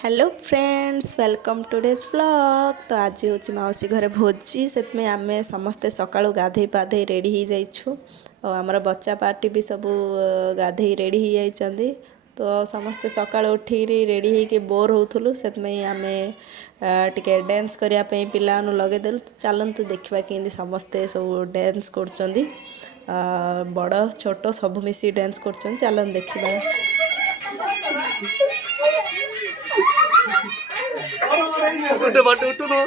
Hello friends welcome two days vlog. तो आज हूँ मौसी घरे भोजी से आम समस्ते सका गाधे पाधे रेडी हो जाइछु और आमर बच्चा पार्टी भी सब गाधे रेडी हो जाइछन्ति। तो समस्ते सका उठी रेडी होके बोर होथुलु से आम टिके डांस करने पिला लगेदेलु। चलतु देखा कि समस्ते सब डांस कर बड़ छोट सब मिसी डांस कर चलन देखा। उठो बट उठो नो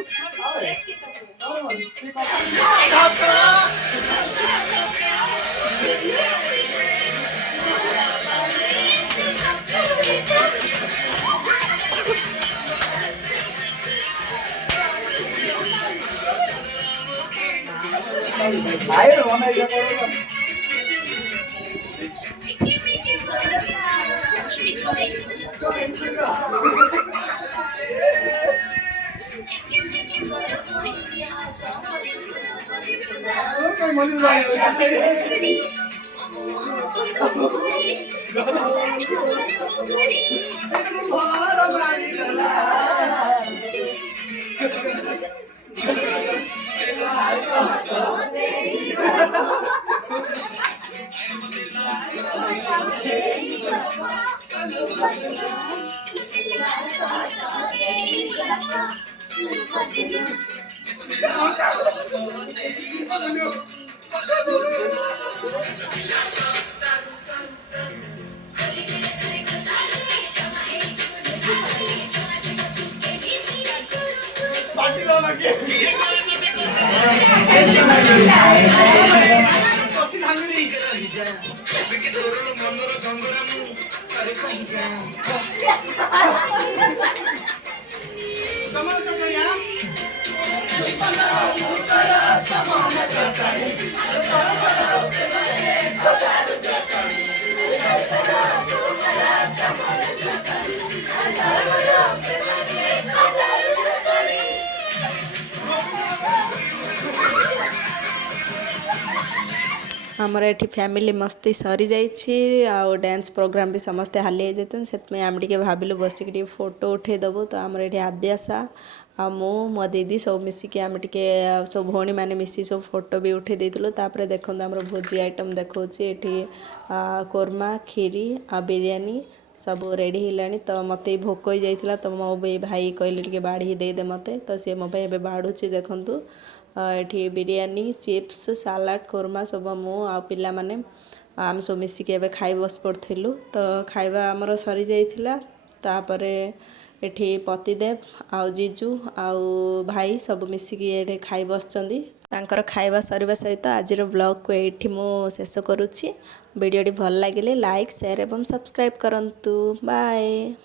आए रो मैं इधर करो आमर ये फैमिली मस्ती सरी जाइए आ डांस प्रोग्राम भी समस्ते हाली जाते से आम टे भाविलु बसिक फोटो उठे देबू। तो आमर ये आद्याशा आ मो दीदी सब मिसिकी आम टे सब भौणी मैंने मिसी सब फोटो भी उठे देलु। तापर देखो आम भोजी आइटम देखा कोरमा खीरी आ बिरयानी सब रेडी है। तो मत भोक हो जाता तो मो भाई कहले बाढ़ी देदे मत तो सी मो बाढ़ुची देखु ये बिरयानी चिप्स सालाड कोरमा सब मु आ पिला माने आम सब मिसिके एबे खाई बस पड़थिलु। तो खाइबा आमर सरी जाइथिला। तापरे एठी पतिदेव आउ जीजू आउ भाई सब मिसिकी एठे खाई बसचंदी। तांकर खाइबा सरीबा सहित आज व्लॉग को एठी मु शेष करूछि। वीडियोटी भल लागिले लाइक शेयर एवं सब्सक्राइब करंतु। बाय।